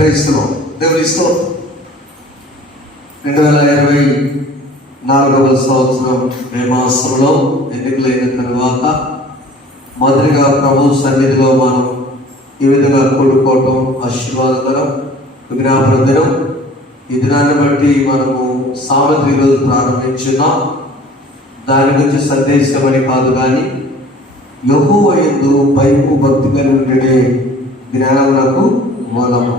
ప్రయత్నం దేవుని స్తోత్రం. 2024వ సంవత్సరం మే మాసంలో ఎన్నికలైన తర్వాత మొదటిగా ప్రభు సన్నిధిలో మనం ఈ విధంగా కూడుకోవటం ఆశీర్వాదకరం, జ్ఞాపన దినం. ఈ దినాన్ని బట్టి మనము సామెతలు ఈరోజు ప్రారంభించున్నాం. దాని గురించి సందేశం అని కాదు, కానీ యెహోవా యందు భయము భక్తి కలిగి ఉండే జ్ఞానమునకు మూలము.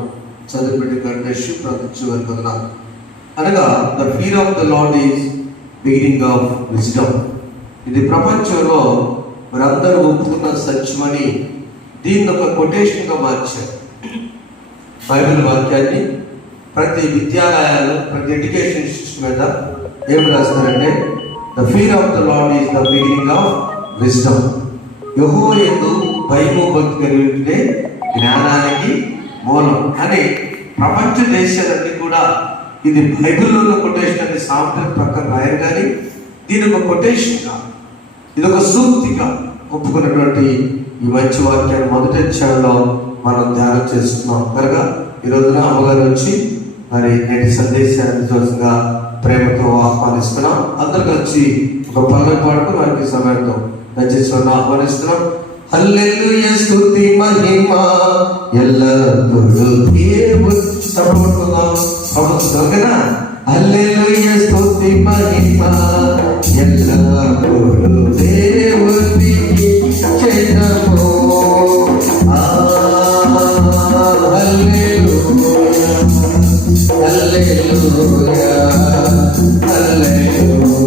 చదువుపెట్టి కంటెస్ట్ ప్రతివరకు అనగా the fear of the lord is beginning of wisdom. ఇది ప్రపంచంలో మనందరూ ఒప్పుకున్న సత్యమని దీన్ని ఒక కొటేషన్గా మార్చారు. బైబిల్ వాక్యాన్ని ప్రతి విద్యాలయాలు, ప్రతి ఎడ్యుకేషన్ ఇన్స్టిట్యూట్ మీద ఏం రాస్తారంటే the fear of the lord is the beginning of wisdom. యెహోవా యందు భయము భక్తి కలిగి ఉంటే జ్ఞానానికి మూలం అని ప్రపంచ దేశాలన్నీ కూడా ఇది బైబిల్లో ఉన్న కొటేషన్ అని సాంప్రదాయ ప్రకారం రాయరు, కానీ దీని ఒక కొటేషన్గా, ఇది ఒక సూక్తిగా ఒప్పుకున్నటువంటి ఈ మంచి వాక్యాన్ని మొదటి అధ్యాయంలో మనం ధ్యానం చేస్తున్నాం. కనుక ఈ రోజున అమ్మగారు వచ్చి మరి నేటి సందేశాన్ని చూసగా ప్రేమతో ఆహ్వానిస్తున్నాం. అందరు కలిసి ఒక పల్లె పాడుతూ వారికి సమయంతో దయచేసి ఆహ్వానిస్తున్నాం. హల్లెలూయా స్తుతి మహిమ ఎల్లప్పుడూ దేవుని సపోర్టుగా ప్రభుత్వంగా. హల్లెలూయా స్తుతి మహిమ ఎల్లప్పుడూ దేవుని చేతము. హల్లెలూయా హల్లెలూయా హల్లెలూయా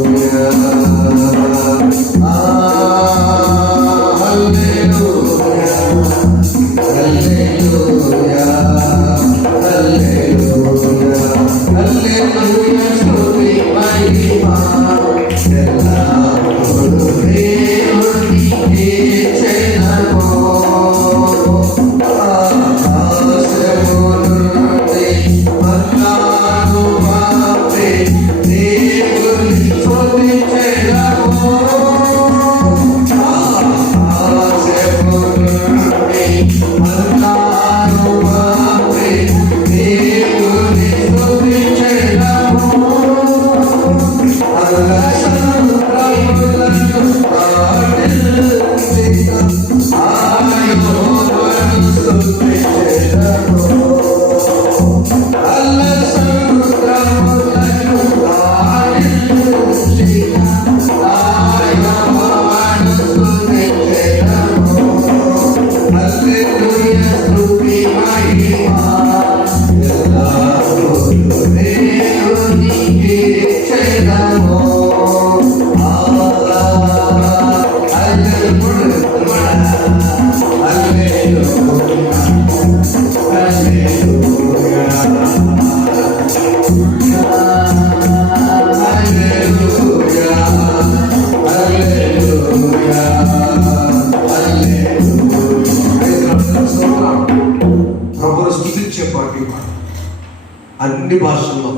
అన్ని భాషల్లో,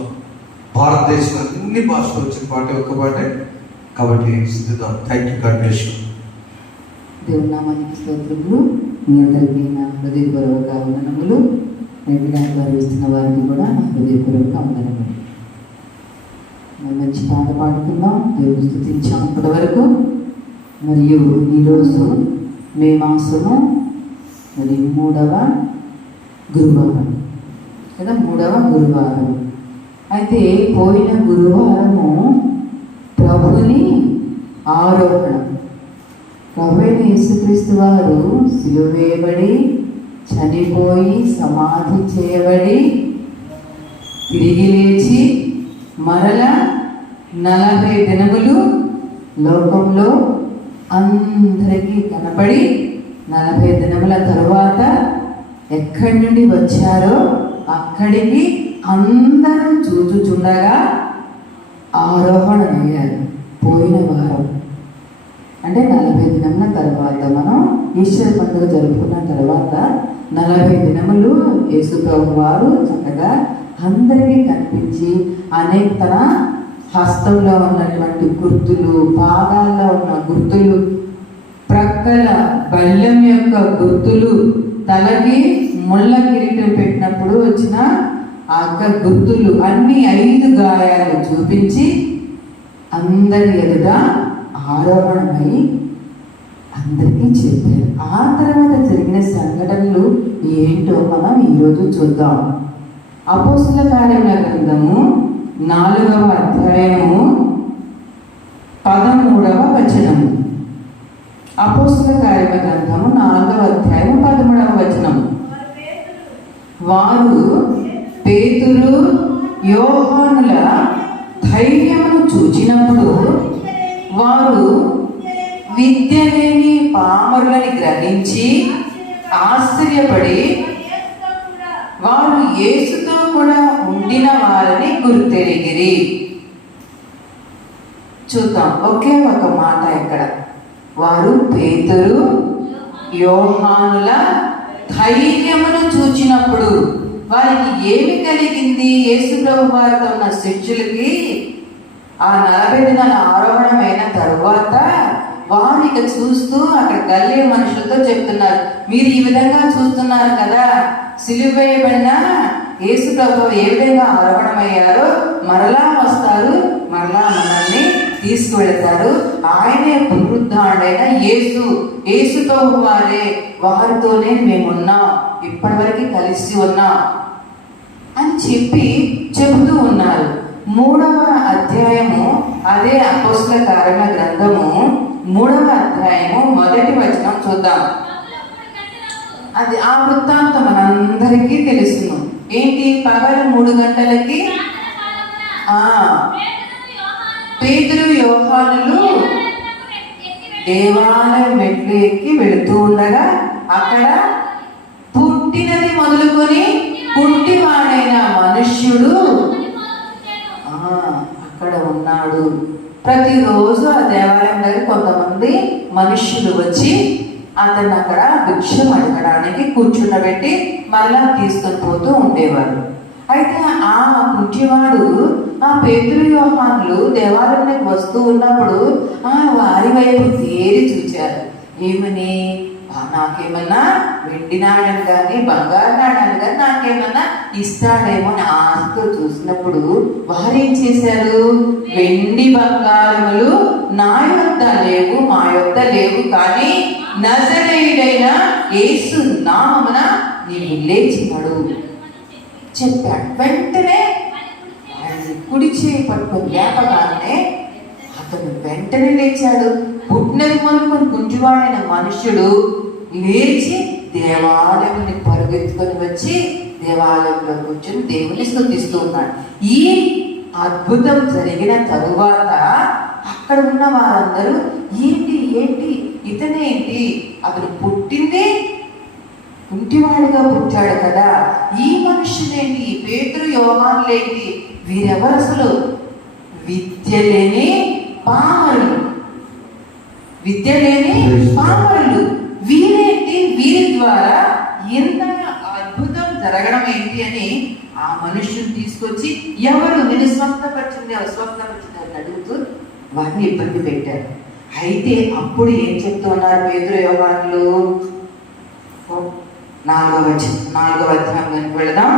భారతదేశంలో అన్ని భాషలు వచ్చిన పాట ఒక్క పాటే కాబట్టి సిద్ధిద్దాం. Thank you. God bless you. దేవుని నామానికి స్తోత్రములు. మీ అందరికీ నా హృదయపూర్వక వందనములు. నెట్టిగా ఇస్తున్న వారికి కూడా నా హృదయపూర్వక వందనములు. మంచి పాట పాడుకుందాం, దేవుని స్తుతించాం ఇప్పటి వరకు. మరియు ఈరోజు మే మాసము మరి 3వ గురువారం కదా, 3వ గురువారం. అయితే పోయిన గురువారము ప్రభుని ఆరోహణ. ప్రభు అయిన యేసుక్రీస్తు వారు సిలువ వేయబడి, చనిపోయి, సమాధి చేయబడి, తిరిగి లేచి మరల 40 దినములు లోకంలో అందరికీ కనపడి 40 దినముల తరువాత ఎక్కడి నుండి వచ్చారో అక్కడికి అందరూ చూచుచుండగా ఆరోహణ అయ్యారు. పోయిన వారం అంటే 40 దినముల తర్వాత మనం ఈస్టర్ పండుగ జరుపుకున్న తర్వాత 40 దినములు యేసు ప్రభు వారు చక్కగా అందరికీ కనిపించి అనేక తన హస్తంలో ఉన్నటువంటి గుర్తులు, పాదాల్లో ఉన్న గుర్తులు, ప్రక్కల బల్యం యొక్క గుర్తులు, తలకి ముళ్ళ కిరీటం పెట్టినప్పుడు వచ్చిన ఆ గుర్తులు అన్ని 5 గాయాలు చూపించి అందరి ఎదుట ఆరోపణమై అందరికీ చెప్పారు. ఆ తర్వాత జరిగిన సంఘటనలు ఏంటో మనం ఈరోజు చూద్దాం. అపోస్తల కార్యముల గ్రంథము 4వ అధ్యాయము 13వ వచనము. అపోస్తల కార్యముల గ్రంథము 4వ అధ్యాయము 13వ వచనము. వారు పేతురు యోహానుల ధైర్యమును చూచినప్పుడు వారు విద్య లేని పామరులని గ్రహించి ఆశ్చర్యపడి వారు యేసుతో కూడా ఉండిన వారిని గుర్తెరిగిరి. చూద్దాం ఒకే ఒక మాట ఇక్కడ. వారు పేతురు యోహానుల ధైర్యమును చూచినప్పుడు వారికి ఏమి కలిగింది? యేసు ప్రభు వారితో ఉన్న శిష్యులకి ఆ 40 దినాల ఆరోహణమైన తరువాత వారు ఇక చూస్తూ అక్కడ గల్లీ మనుషులతో చెప్తున్నారు, మీరు ఈ విధంగా చూస్తున్నారు కదా, సిలువ వేయబడిన యేసు ప్రభు ఏ విధంగా ఆరోహణమయ్యారో మరలా వస్తారు, మరలా మనల్ని తీసుకువెళతారు, ఆయనే పునరుద్ధారుడైన యేసు ప్రభు వారే, వారితోనే మేమున్నాం, ఇప్పటి వరకు కలిసి ఉన్నాం అని చెబుతూ ఉన్నారు. 3వ అధ్యాయము అదే అపోస్తల కార్యముల గ్రంథము 3వ అధ్యాయము 1వ వచనం చూద్దాం. అది ఆ వృత్తాంతం మనందరికీ తెలుసును. ఏంటి? పగలు 3 గంటలకి పేతురు యోహానులు దేవాలయం మెట్లు ఎక్కి వెళుతూ ఉండగా అక్కడ పుట్టినది మొదలుకొని పుట్టివాడైన మనుష్యుడు అక్కడ ఉన్నాడు. ప్రతిరోజు ఆ దేవాలయం దగ్గర కొంతమంది మనుష్యులు వచ్చి అతన్ని అక్కడ భిక్షం అడగడానికి కూర్చుండబెట్టి మళ్ళా తీసుకొని పోతూ ఉండేవారు. అయితే ఆ కుంటివాడు ఆ పేతురు యోహానులు దేవాలయానికి వస్తూ ఉన్నప్పుడు వారి వైపు తేరి చూచారు. ఏమని? నాకేమన్నా వెండి నాణ్యం కానీ బంగారు నాణ్యాలు కానీ నాకేమన్నా ఇస్తాడేమో అని ఆశతో చూసినప్పుడు వారు ఏం చేశారు? వెండి బంగారములు నా యొద్ద లేవు, మా యొద్ద లేవు, కానీ నజరేయుడైన యేసు నామమున నీవు లేచినడు చెప్పాడు. వెంటనే కుడి చేయి పట్టుకొని లేపగానే అతను వెంటనే లేచాడు. పుట్టినది మొదలుకొని కుంటివాడైన మనుష్యుడు లేచి దేవాలయాన్ని పరుగెత్తుకొని వచ్చి దేవాలయంలో కూర్చొని దేవుని స్తుతిస్తూ ఉన్నాడు. ఈ అద్భుతం జరిగిన తరువాత అక్కడ ఉన్న వారందరూ ఏంటి ఇతనేంటి, అతను పుట్టింది కుంటివాడిగా పుట్టాడు కదా, ఈ మనుషులేంటి, ఈ పేతురు యోహానులేంటి, వీరెవరు అసలు? విద్య లేని పామరులు, వీరేంటి, వీరి ద్వారా ఎంత అద్భుతం జరగడం ఏంటి అని ఆ మనుషుని తీసుకొచ్చి ఎవరు నేను స్వస్థపరిచింది అని అడుగుతూ వారిని ఇబ్బంది పెట్టారు. అయితే అప్పుడు ఏం చెప్తున్నారు పేతురు యోహానులు? 4వ అధ్యాయం వెళదాం.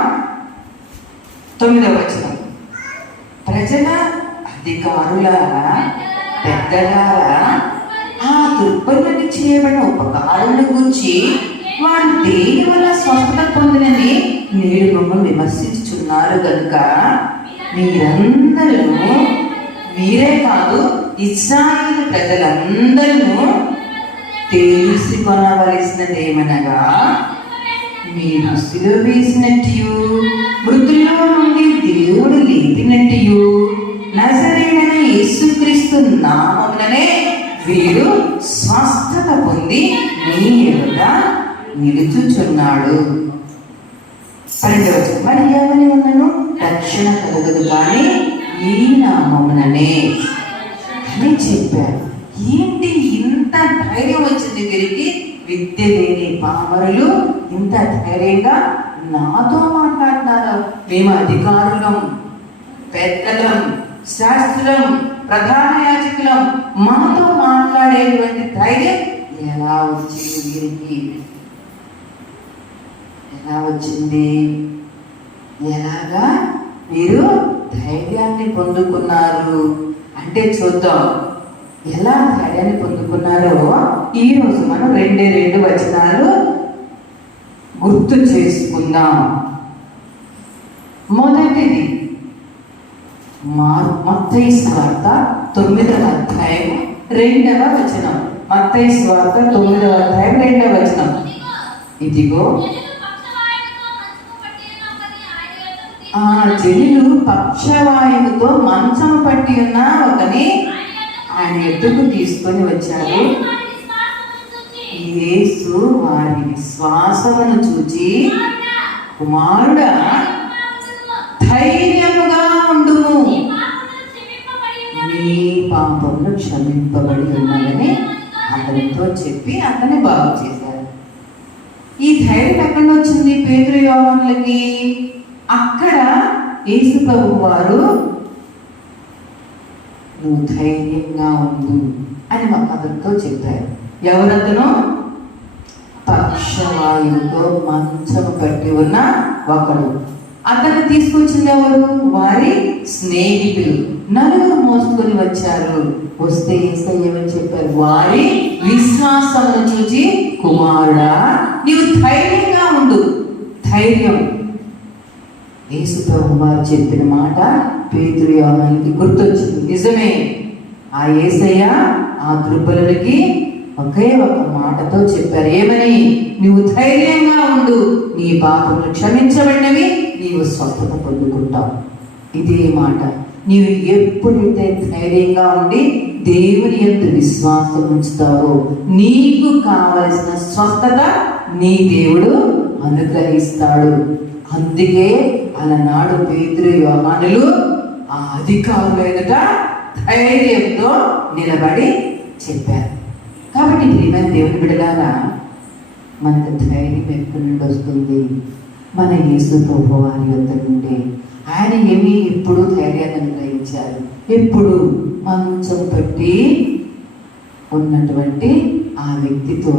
9వ వచనం. ప్రజల అధికారులారా పెద్దలారా ఆ దుర్బలుని చేయబడిన ఉపకారుల గురించి వారు దేని వల్ల స్వస్థత పొందినని నేడు మమ్మల్ని విమర్శించుచున్నారు కనుక మీరందరూ, మీరే కాదు ఇశ్రాయేలు ప్రజలందరూ తెలుసుకొనవలసినదేమనగా మీరు సిలువ వేసినట్టు మృతుల్లో నుండి దేవుడు లేపినట్టు నజరేయుడైన యేసుక్రీస్తు నామముననే వీడు స్వస్థత పొంది మీ ఎదుట నిలుచుచున్నాడు. 12వ వచనం. మరి ఎవరి ఉన్నను రక్షణ కలగదు కానీ ఈ నామముననే అని చెప్పారు. ఏంటి ఇంత ధైర్యం వచ్చింది వీరికి? విద్య లేని పామరులు ఇంత ధైర్యంగా నాతో మాట్లాడుతున్నారు. మేము అధికారులం, పెద్దలం, శాస్త్రులం, ప్రధాన యాజకులం, మాతో మాట్లాడేటువంటి ధైర్యం ఎలా వచ్చింది వీరికి? ఎలా వచ్చింది? ఎలాగా మీరు ధైర్యాన్ని పొందుకున్నారు అంటే చూద్దాం. ఎలా ధైర్యాన్ని పొందుకున్నారో ఈరోజు మనం 2 వచనాలు గుర్తు చేసుకుందాం. మొదటిది మత్తయి సువార్త 9వ అధ్యాయం 2వ వచనం. మత్తయి సువార్త 9వ అధ్యాయం 2వ వచనం. ఇదిగో జనులు పక్షవాయువుతో మంచం పట్టి ఉన్న ఒకని ఆయన ఎద్దుకు తీసుకొని వచ్చారు. యేసు వారి విశ్వాసమును చూచి, కుమారుడా, ధైర్యముగా ఉండుము, నీ పాపములు క్షమింపబడి ఉన్నదని అతనితో చెప్పి అతన్ని బాగు చేశారు. ఈ ధైర్యం ఎక్కడి వచ్చింది పేతురు యోహానులకి? అక్కడ యేసు ప్రభువు వారు నువ్వు ధైర్యంగా ఉండు అని అతనితో చెప్పారు. ఎవరతను? పక్షవాయువుతో మంచం పట్టి ఉన్న ఒకడు. అతన్ని తీసుకొచ్చింది ఎవరు? వారి స్నేహితులు. 4 మోసుకొని వచ్చారు. వస్తే యేసయ్య ఏమని చెప్పారు? వారి విశ్వాసమును చూచి, కుమారుడా, నీవు ధైర్యంగా ఉండు. ధైర్యం. యేసు ప్రభువు వారు చెప్పిన మాట పేతురు యోహానులకి గుర్తొచ్చింది. నిజమే, ఆ యేసయ్య ఆ దుర్బలులకి ఒకే ఒక మాటతో చెప్పారు. ఏమని? నువ్వు ధైర్యంగా ఉండు, నీ పాపములు క్షమించబడినవి, నీవు స్వస్థత పొందుకుంటావు. ఇదే మాట. నీవు ఎప్పుడైతే ధైర్యంగా ఉండి దేవుని యందు విశ్వాసం ఉంచుతావో నీకు కావలసిన స్వస్థత నీ దేవుడు అనుగ్రహిస్తాడు. అందుకే అలనాడు పేతురు యోహానులు ఆ అధికారులైనట ధైర్యంతో నిలబడి చెప్పారు. కాబట్టి ప్రియమైన దేవుని బిడ్డలారా, మనకు ధైర్యం ఎక్కడి నుండి వస్తుంది? మన యేసు ప్రభువు వారి యొద్ద నుండి. ఆయన ఏమి ఎప్పుడు ధైర్యాన్ని అనుగ్రహించారు. ఎప్పుడు మంచం పట్టి ఉన్నటువంటి ఆ వ్యక్తితో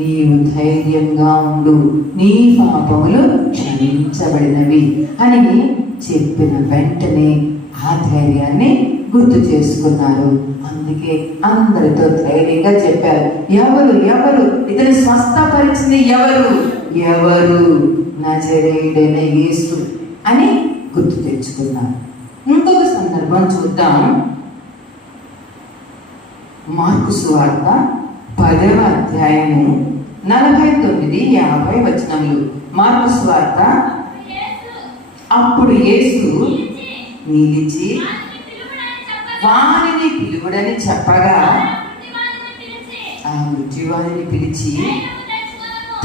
నీవు ధైర్యంగా ఉండు, నీ పాపములు క్షమించబడినవి అని చెప్పిన వెంటనే ఆ ధైర్యాన్ని గుర్తు చేసుకున్నారు. అందుకే అందరితో ధైర్యంగా చెప్పారు. ఎవరు ఇతని స్వస్థపరిచింది ఎవరు? నజరేయుడైన యేసు అని గుర్తు తెచ్చుకున్నారు. ఇంకొక సందర్భం చూద్దాం. మార్కు సువార్త 10వ అధ్యాయము 49-50 వచనములు. మార్కు సువార్త. అప్పుడు యేసు నిలిచి వానిని పిలువుడని చెప్పగా ఆ గుడ్డివాడిని పిలిచి,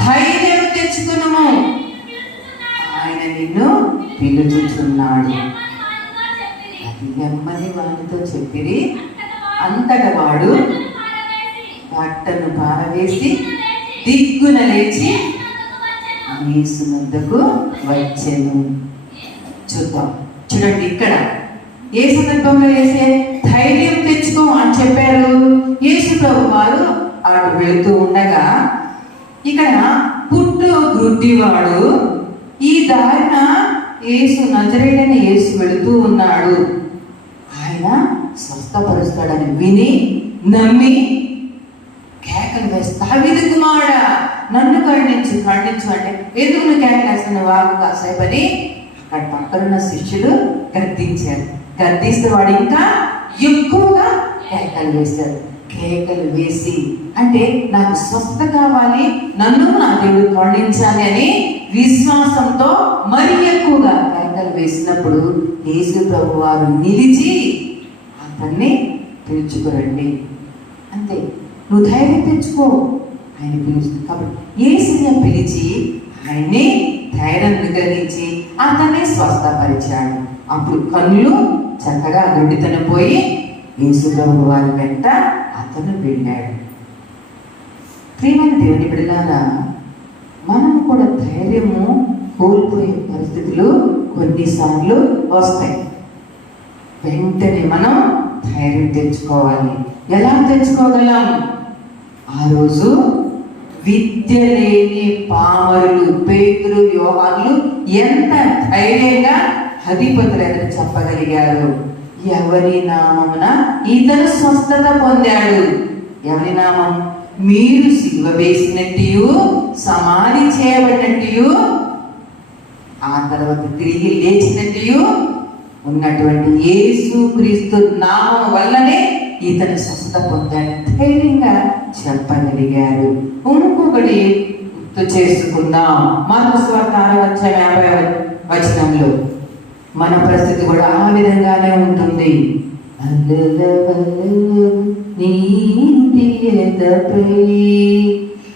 ధైర్యం తెచ్చుకునుము, ఆయన నిన్ను పిలుచుచున్నాడు. అది నెమ్మది వానితో చెప్పిరి. అంతటా వాడు బట్టను పారవేసి దిగ్గున లేచి యేసు వద్దకు వచ్చెను. చూడండి, ఇక్కడ ఏ సందర్భంలో వేసే ధైర్యం తెచ్చుకో అని చెప్పారు. యేసు ప్రభువు వారు అటు వెళుతూ ఉండగా ఇక్కడ గుడ్డివాడు ఈ దారిన యేసు నజరేయుడైన యేసు వెళుతూ ఉన్నాడు. ఆయన స్వస్థపరుస్తాడని విని నమ్మి కేకలు వేస్తా, దావీదు కుమారుడా, నన్ను ఖండించు అంటే ఎందుకు నువ్వు కేకలు వేస్తున్నావు, వాగు కాసేపని అక్కడ పక్కనున్న శిష్యులు గద్దించారు. గద్దిస్తే వాడు ఇంకా ఎక్కువగా కేకలు వేశారు. కేకలు వేసి అంటే నాకు స్వస్థత కావాలి, నన్ను నా దేవుడు ఖండించాలి అని విశ్వాసంతో మరి ఎక్కువగా కేకలు వేసినప్పుడు యేసు ప్రభువు వారు నిలిచి అతన్ని పిలుచుకురండి. అంతే, నువ్వు ధైర్యం తెచ్చుకో, ఆయన పిలుస్తుంది. కాబట్టి యేసుని పిలిచి ఆయన్ని ధైర్యం అనుగ్రహించి అతన్ని స్వస్థపరిచాడు. అప్పుడు కన్నులు చక్కగా గుడ్డితనం పోయి యేసు ప్రభువు వారి వెంట అతను వెళ్ళాడు. ప్రియమైన దేవుని బిడ్డలారా, మనము కూడా ధైర్యము కోల్పోయే పరిస్థితులు కొన్నిసార్లు వస్తాయి. వెంటనే మనం ధైర్యం తెచ్చుకోవాలి. ఎలా తెచ్చుకోగలం? ఆ రోజు విద్య లేని పామరులు పేతురు యోహానులు ఎంత ధైర్యంగా అధిపతులని చెప్పగలిగారు. ఎవరి నామమున ఇతను స్వస్థత పొందాడు? ఎవరి నామం? మీరు సిలువ వేసినట్టు, సమాధి చేయబడినట్టు, ఆ తర్వాత తిరిగి లేచినట్టు ఉన్నటువంటి యేసు క్రీస్తు నామం వల్లనే ఇతను స్వస్థత పొందాడు ధైర్యంగా చెప్పగలిగారు. ఇంకొకటి గుర్తు చేసుకుందాం. మార్కు సువార్త 6:50 మన పరిస్థితి కూడా ఆ విధంగానే ఉంటుంది.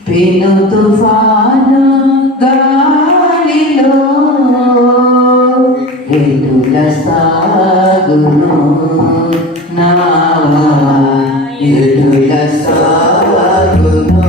పెను తుఫాను గాలిలో ఎటుల సాగును నావా, ఎటుల సాగును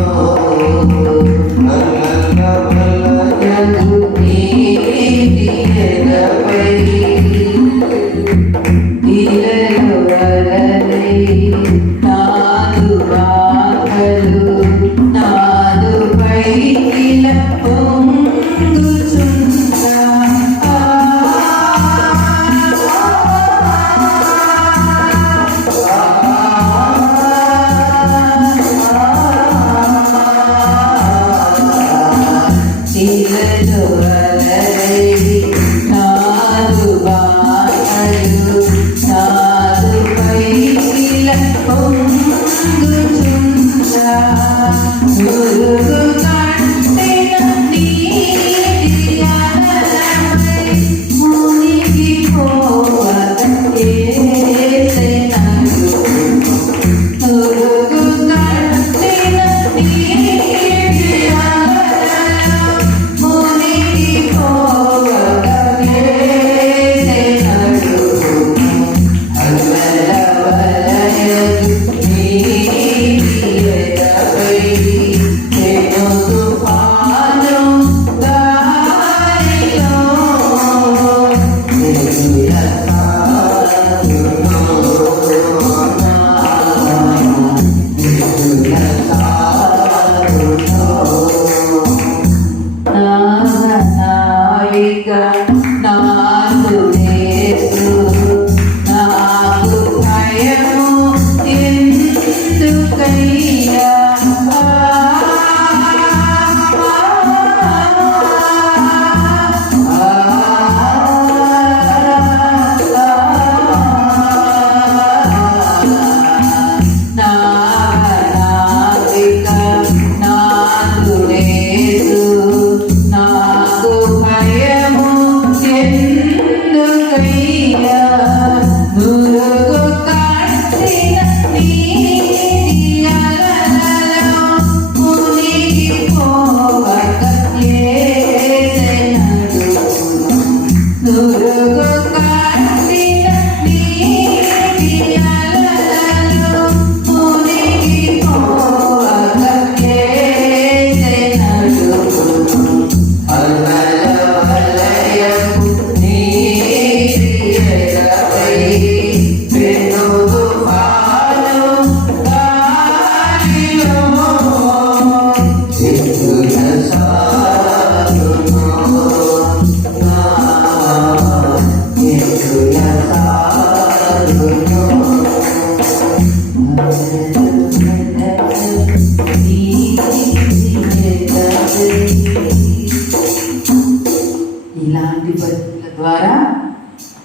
ఇలాంటి పరిస్థితుల ద్వారా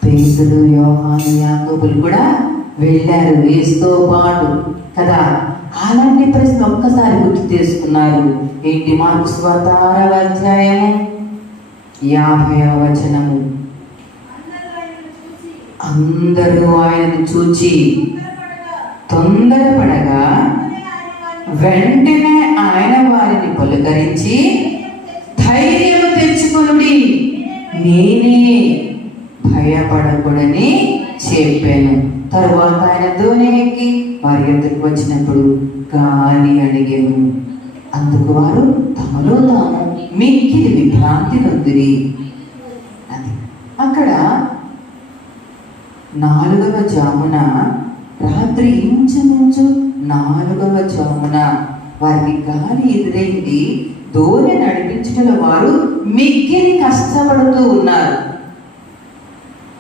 పేతురు, యోహాను, యాకోబులు కూడా వెళ్ళారు యేసుతో పాటు కదా. అలాంటి పరిస్థితి ఒక్కసారి గుర్తు చేసుకున్నారు. ఏంటి? మార్కు సువార్త 6:50 అందరూ ఆయనను చూచి తొందరపడగా వెంటనే ఆయన వారిని పలుకరించి, ధైర్యము తెచ్చుకొనుడి, నేనే, భయపడకూడని చెప్పాను. తరువాత ఆయన దోణి ఎక్కి వారి ఎదురుకు వచ్చినప్పుడు గాలి అడిగాను. అందుకు వారు తమలో తాము మిక్కిలి విభ్రాంతి నొందిరి. అది అక్కడ 4వ జామున, రాత్రి ఇంచుమించు 4వ జామున వారికి గాలి ఎదురైంది, దోణి నడిపించడంలో వారు మిక్కిలి కష్టపడుతూ ఉన్నారు.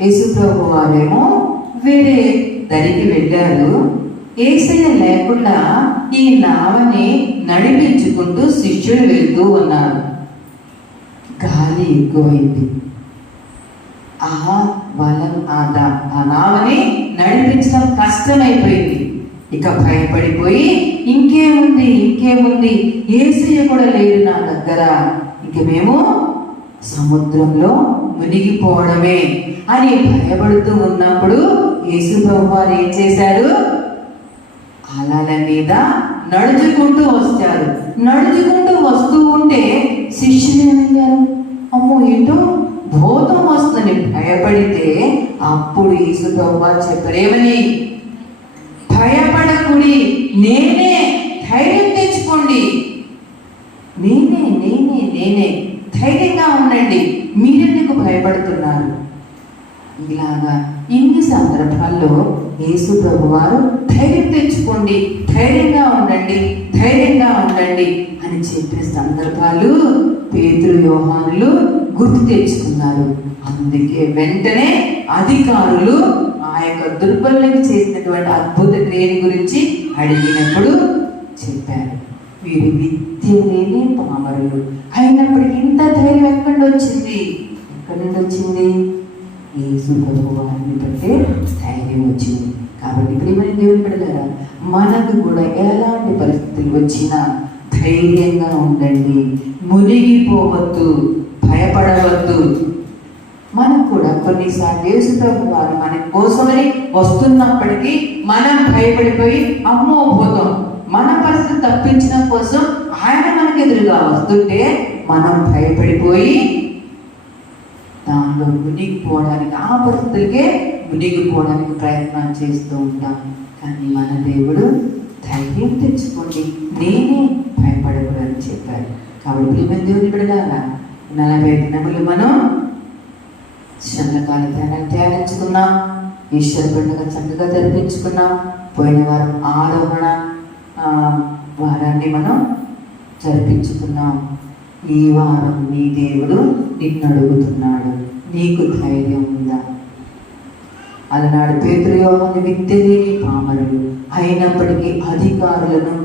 యేసుప్రభు వారేమో వేరే దరికి వెళ్ళారు. యేసయ్య లేకుండా ఈ నావని నడిపించుకుంటూ శిష్యులు వెళ్తూ ఉన్నారు. గాలి ఎక్కువైంది. ఆ నావని నడిపించడం కష్టమైపోయింది. ఇక భయపడిపోయి ఇంకేముంది యేసయ్య కూడా లేరు నా దగ్గర, ఇంక మేము సముద్రంలో మునిగిపోవడమే అని భయపడుతూ ఉన్నప్పుడు యేసుప్రభు వారు ఏం చేశారు? అలల మీద నడుచుకుంటూ వచ్చారు. నడుచుకుంటూ వస్తూ ఉంటే శిష్యులు ఏమయ్యారు? అమ్మో ఏంటో భూతం వస్తుందని భయపడితే అప్పుడు యేసుప్రభు వారు చెప్పారు ఏమని? భయపడకుడి, నేనే, ధైర్యం తెచ్చుకోండి, నేనే ధైర్యంగా ఉండండి, మీరెందుకు భయపడుతున్నారు? ఇలాగా ఇన్ని సందర్భాల్లో యేసు ప్రభు వారు ధైర్యం తెచ్చుకోండి, ధైర్యంగా ఉండండి అని చెప్పిన సందర్భాలు పేతురు యోహానులు గుర్తు తెచ్చుకున్నారు. అందుకే వెంటనే అధికారులు ఆ యొక్క దుర్బలులకు చేసినటువంటి అద్భుత క్రియని గురించి అడిగినప్పుడు చెప్పారు, వీరు విద్య లేని పామరులు అయినప్పటికీ ఇంత ధైర్యం ఎక్కడి నుండి వచ్చింది? యేసు ప్రభు వారిని బట్టే ధైర్యం వచ్చింది. కాబట్టి ప్రియమైన దేవుని బిడ్డలారా, మనకు కూడా ఎలాంటి పరిస్థితులు వచ్చినా ధైర్యంగా ఉండండి, మునిగిపోవద్దు, భయపడవద్దు. మనం కూడా కొన్నిసార్లు యేసు ప్రభు వారు మన కోసమని వస్తున్నప్పటికీ మనం భయపడిపోయి అమ్మో పోతాం. మన పరిస్థితి తప్పించడం కోసం ఆయన మనకు ఎదురుగా వస్తుంటే మనం భయపడిపోయి దానిలో మునిగిపోవడానికి, ఆ పరిస్థితులకే మునిగిపోవడానికి ప్రయత్నం చేస్తూ ఉంటాం. కానీ మన దేవుడు ధైర్యం తెచ్చుకోండి, నేనే, భయపడకూడదని చెప్పారు. కాబట్టి ప్రియమైన దేవుని బిడ్డలారా, 40 దినములు మనం శ్రమకాల ధ్యానించుకున్నాం. ఈశ్వర పండుగ చక్కగా జరిపించుకున్నాం. పోయిన వారం ఆరోహణ వారాన్ని మనం జరిపించుకున్నాం. ఈ వారం నీ దేవుడు నిన్ను అడుగుతున్నాడు, నీకు ధైర్యం ఉందా? అలనాడు పేతురు యోహాను విద్య లేని పామరులు అయినప్పటికీ అధికారులను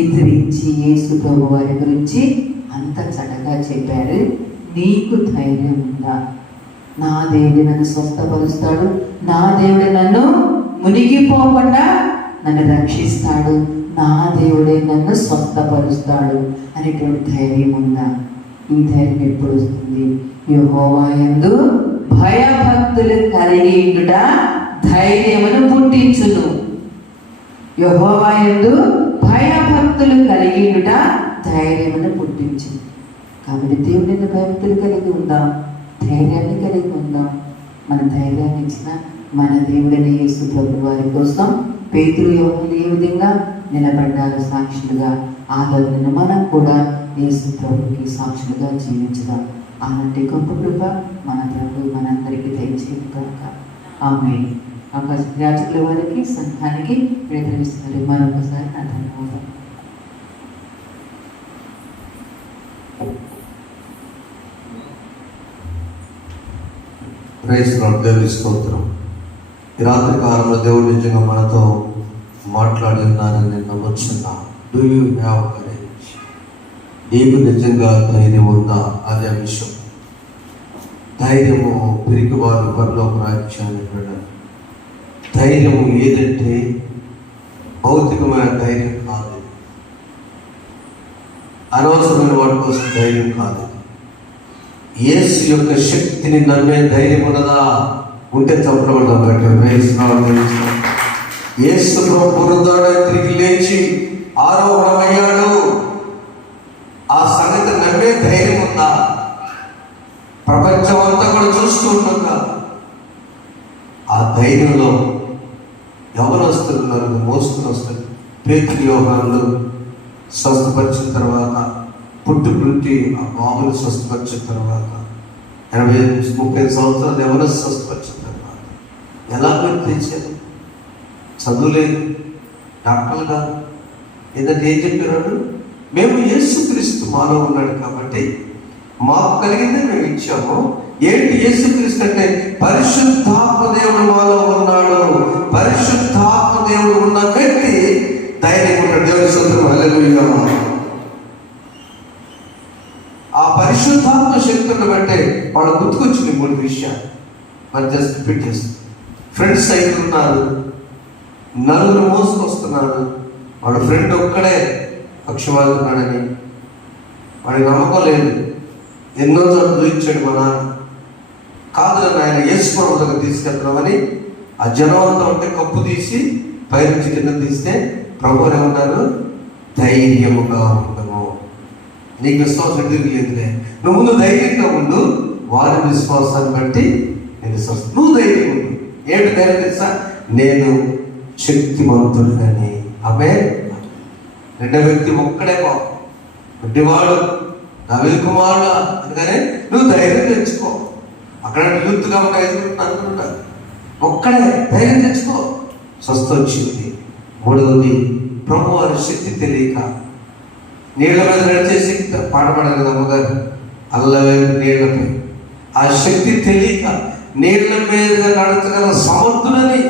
ఎదిరించి యేసు ప్రభు వారి గురించి అంత చక్కగా చెప్పారు. నీకు ధైర్యం ఉందా? నా దేవుడు నన్ను స్వస్థపరుస్తాడు, నా దేవుడు నన్ను మునిగిపోకుండా నన్ను రక్షిస్తాడు, నా దేవుడే నన్ను స్వస్థపరుస్తాడు అనేటువంటి ధైర్యం ఉందా? ఈ ధైర్యం ఎప్పుడు వస్తుంది? యెహోవా యందు భయభక్తులు కలిగి ఉండుట ధైర్యమును పుట్టించును. యెహోవా యందు భయభక్తులు కలిగి ఉండుట ధైర్యమును పుట్టించును. కాబట్టి దేవుని భయభక్తులు కలిగి ఉందాం, ధైర్యాన్ని కలిగి ఉందాం. మన ధైర్యాన్ని ఇచ్చిన మన దేవుడైన యేసు ప్రభు వారి కోసం పేతురు యోహానులు ఏ విధంగా నిలబడ్డారు సాక్షులుగా, ఆలోచన మనం కూడా యేసు ప్రభుకి సాక్షులుగా జీవించుదాం. అలాంటి గొప్ప కృప మన ప్రభు మనందరికీ దయచేయను కనుక ఆమేన్. యాజకుల వారికి, సంఘానికి ప్రేరేపిస్తున్నారు. మరొకసారి నా ధన్యవాదాలు. Praise lord. దేవుని స్తోత్రం. ఈ రాత్రి కాలంలో దేవుడు నిజంగా మనతో మాట్లాడి ఉన్నారని నేను నమ్మొచ్చున్నా. Do you have courage? నీకు నిజంగా ధైర్యం ఉందా? అదే విషయం. ధైర్యము పిరికివారు పరలోక రాజ్యాన్ని వెళ్ళారు. ధైర్యము ఏదంటే భౌతికమైన ధైర్యం కాదు, అనవసరమైన వాటి కోసం ధైర్యం కాదు. యేసు యొక్క శక్తిని నమ్మే ధైర్యం ఉన్నదా? ఉంటే చంపబడదాం బయట. యేసు పునరుద్ధరణ తిరిగి లేచి ఆరోహణమయ్యాడు. ఆ సంగతి నమ్మే ధైర్యం ఉందా? ప్రపంచం అంతా కూడా చూస్తూ ఉంటుందా? ఆ ధైర్యంలో యవనస్తులు మోసుకుని వస్తారు. పేతురు యోహానులు స్వస్థపరిచిన తర్వాత, పుట్టి ఆ బాబుని స్వస్థపరిచిన తర్వాత, 30 సంవత్సరాలు ఎవరో స్వస్థపరిచిన తర్వాత ఎలా తెచ్చారు? చదువులేదు, డాక్టర్లు కాదు, ఏదంటే ఏం చెప్పారు? మేము యేసుక్రీస్తు మాలో ఉన్నాడు కాబట్టి మాకు కలిగిందే మేము ఇచ్చాము. ఏంటి యేసుక్రీస్తు అంటే? పరిశుద్ధాత్మ దేవుడు మాలో ఉన్నాడు. పరిశుద్ధాత్మ దేవుడు ఉన్న వ్యక్తి ధైర్యం ఉంటాడు. దేవుని స్తోత్రం, హల్లెలూయా. ఆ పరిశుద్ధాత్మ శక్తులను బట్టే వాడు గుర్తుకొచ్చింది 3 విషయాలు. మరి జస్ట్ రిపీట్ చేస్తుంది. ఫ్రెండ్స్ అయితే ఉన్నారు, 4 మోసుకొస్తున్నారు. వాడు ఫ్రెండ్ ఒక్కడే పక్షవాదున్నాడని వాడికి నమ్మకం లేదు. ఎన్నో చోట్ల చూపించాడు మా నాన్న. కాదు ఆయన యేసు ప్రభు దగ్గర తీసుకెళ్తున్నామని ఆ జనం అంతా ఉంటే కప్పు తీసి పైనుంచి కింద తీస్తే ప్రభు ఏమన్నారు? ధైర్యముగా ఉండము. నీకు విశ్వాసం ఎందుకు లేదులే, నువ్వు ముందు ధైర్యంగా ఉండు, వారి విశ్వాసాన్ని బట్టి నేను విశ్వాసం. నువ్వు ధైర్యం ఉండు. ఏమిటి ధైర్యం తెలుసా? నేను శక్తివంతుడిని. ఆమె రెండో వ్యక్తి ఒక్కడే పుట్టివాడు దావీదు కుమారుడు. అందుకనే నువ్వు ధైర్యం తెచ్చుకో. అక్కడ యూత్గా ఒక 5 అనుకుంటారు. ఒక్కడే ధైర్యం తెచ్చుకో. స్వస్థ వచ్చింది. 3వది ప్రభు వారి శక్తి తెలియక నీళ్ల మీద నడిచే శక్తి పాట పాడారు కదా అమ్మగారు, అల్లవేలు నీళ్లపై. ఆ శక్తి తెలియక నీళ్ల మీద నడచగల సమర్థుడని,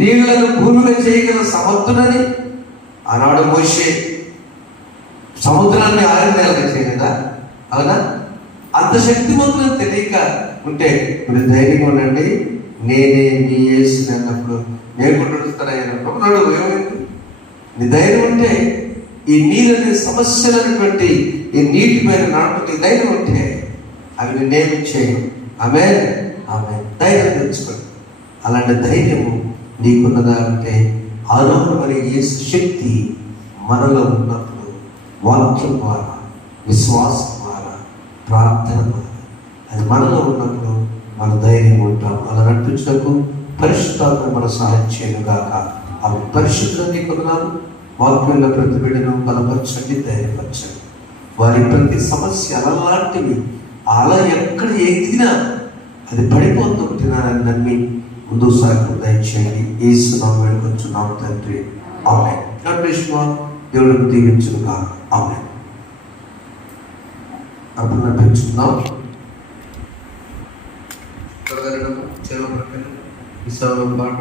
నీళ్లను భూమిగా చేయగల సమర్థుడని ఆనాడు మోషే సముద్రాన్ని 6 నెలలుగా చేయలేదా? అవునా? అంత శక్తివంతులని తెలియక ఉంటే మీరు ధైర్యంగా ఉండండి, నేనే నీ యేసు అన్నప్పుడు నేను కూడా నడుస్తానప్పుడు నడువు. ఏమైంది? నీ ధైర్యం ఉంటే ఈ నీళ్ళని సమస్యలైనటువంటి ఈ నీటి మీద నడపటి ధైర్యం ఉంటే అవి నేనేమి చేయను. ఆమేన్, ఆమేన్. ధైర్యం తెచ్చుకోండి. అలాంటి ధైర్యము నీకున్నదా అంటే ఆరోగ్యమైన యేసు శక్తి మనలో ఉన్నప్పుడు వాక్యం ద్వారా, విశ్వాసం ద్వారా, ప్రార్థన ద్వారా అది మనలో ఉన్నప్పుడు మన ధైర్యం ఉంటాం. అలా నడిపించడానికి పరిశుద్ధాత్మ మన సహాయం చేయను గాక. అవి పరిశుద్ధులు నీకున్నాను. వాక్యంలో ప్రతి బిడ్డను బలపరచండి, ధైర్యపరచండి. వారి ప్రతి సమస్య అలాంటివి అలా ఎక్కడ ఎదిగినా అది పడిపోతుంటున్నారని నమ్మి ముందు సాగు దయచేయండి. యేసు నామములో వేడుకొంచున్నాము తండ్రి, ఆమేన్. దేవుడిని దీవించునుగా, ఆమేన్. అప్పుడు పెంచుకుందాం. ఈ పాట